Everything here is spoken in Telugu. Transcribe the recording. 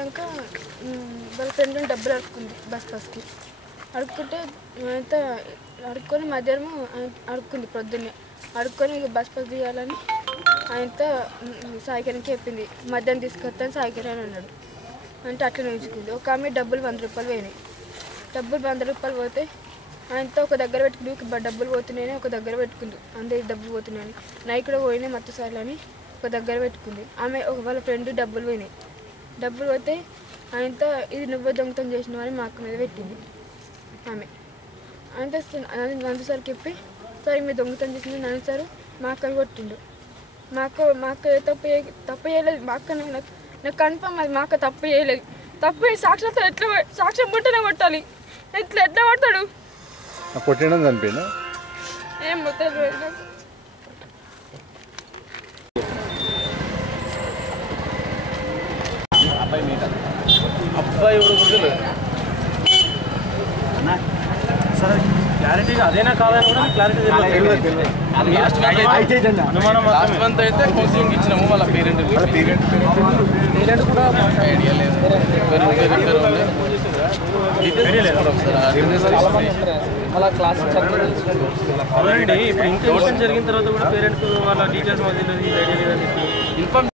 అయిపోయాక వాళ్ళ ఫ్రెండ్ డబ్బులు అడుక్కుంది బస్కి అడుక్కుంటే అంతా అడుక్కొని మధ్యాహ్నం అడుక్కుంది పొద్దున్నే అడుక్కొని ఇక బస్ తీయాలని ఆయనతో సాయికిరణ్కి చెప్పింది మధ్యాహ్నం తీసుకొస్తాను సాయికిరణ్ అన్నాడు అంటే అట్లా నేర్చుకుంది ఒక ఆమె డబ్బులు 100 రూపాయలు పోయినాయి డబ్బులు 100 రూపాయలు పోతే ఆయనతో ఒక దగ్గర పెట్టుకుని డబ్బులు పోతున్నాయని ఒక దగ్గర పెట్టుకుంది అందరికి డబ్బులు పోతున్నాయని నైట్ కూడా పోయినాయి మత్తుసార్లు అని ఒక దగ్గర పెట్టుకుంది ఆమె వాళ్ళ ఫ్రెండ్ డబ్బులు పోయినాయి డబ్బులు పోతే ఆయనతో ఇది నువ్వే దొంగతనం చేసినావు అని మా అక్క మీద పెట్టింది ఆమె అంటే నందు సార్ చెప్పి సార్ మీరు దొంగతనం చేసింది నన్ను సార్ మా అక్కని కొట్టిండు మా అక్క తప్పు చేయలేదు మా అక్క నాకు కన్ఫర్మ్ అది మా అక్క తప్పు చేయలేదు తప్పు సాక్ష్యంతో ఎట్లా సాక్ష్యం పుట్టినా కొట్టాలి ఎట్లా కొడతాడు కొట్టడం చనిపోయినా ఏం తెలియదు అబ్బాయి సరే క్లారిటీగా అదేనా కాదని కూడా క్లారిటీ అనుమానం అయితే కౌన్సిలింగ్ ఇచ్చినాము వాళ్ళ పేరెంట్ కూడా ఐడియా లేదు మళ్ళీ క్లాస్ అవునండి ఇప్పుడు ఇంక్రిమినేషన్ జరిగిన తర్వాత కూడా పేరెంట్స్ వాళ్ళ డీటెయిల్స్ మాకు తెలియదు ఐడియా లేదని చెప్పి ఇన్ఫార్మ్